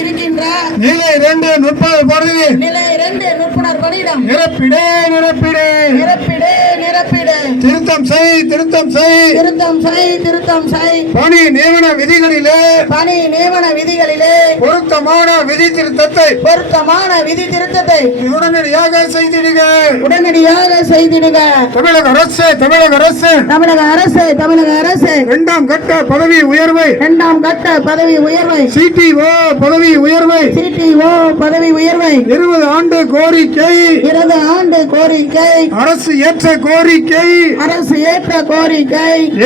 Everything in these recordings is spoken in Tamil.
இருக்கின்ற நிலை 2 நுட்புணர் பதவி நிலை 2 நுட்புணர் பணியிடம் நிரப்பிடு நிரப்பிடு நிரப்பிடு நிரப்பிடு திருத்தம் செய் திருத்தம் செய் திருத்தம் செய் திருத்தம் செய் பணி நியமன விதிகளிலே பணி நியமன விதிகளிலே பொருத்தமான விதி திருத்தத்தை உடனடியாக செய்திடுக தமிழக அரசு தமிழக அரசு 2ஆம் கட்ட பதவி உயர்வை CTO பதவி உயர்வை 20 ஆண்டு கோரிக்கை அரசு ஏற்ற கோரிக்கை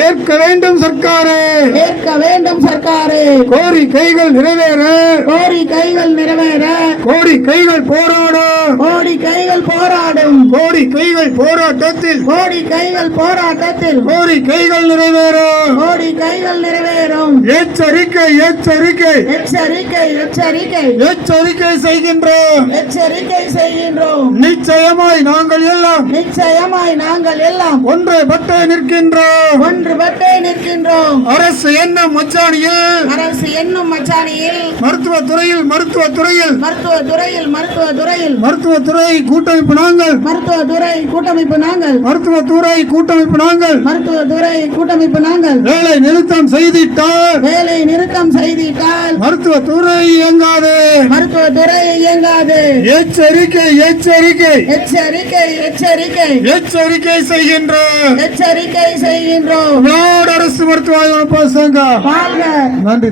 ஏற்க வேண்டும் சர்க்காரே கோரிக்கைகள் நிறைவேற கோரிக்கைகள் போராடும் போராட்டத்தில் கோரிக்கைகள் நிறைவேறும் எச்சரிக்கை செய்கின்றோம் நிச்சயமாய் நாங்கள் எல்லாம் ஒன்றுபட்டு நிற்கின்றோம் அரசு என்னும் மச்சாணியில் மருத்துவத்துறை கூட்டமைப்பு நாங்கள் வேலை நிறுத்தம் செய்திட்டால் மருத்துவத்துறை இயங்காது எச்சரிக்கை செய்கின்றோம் அரசு மருத்துவ சங்கம் நன்றி.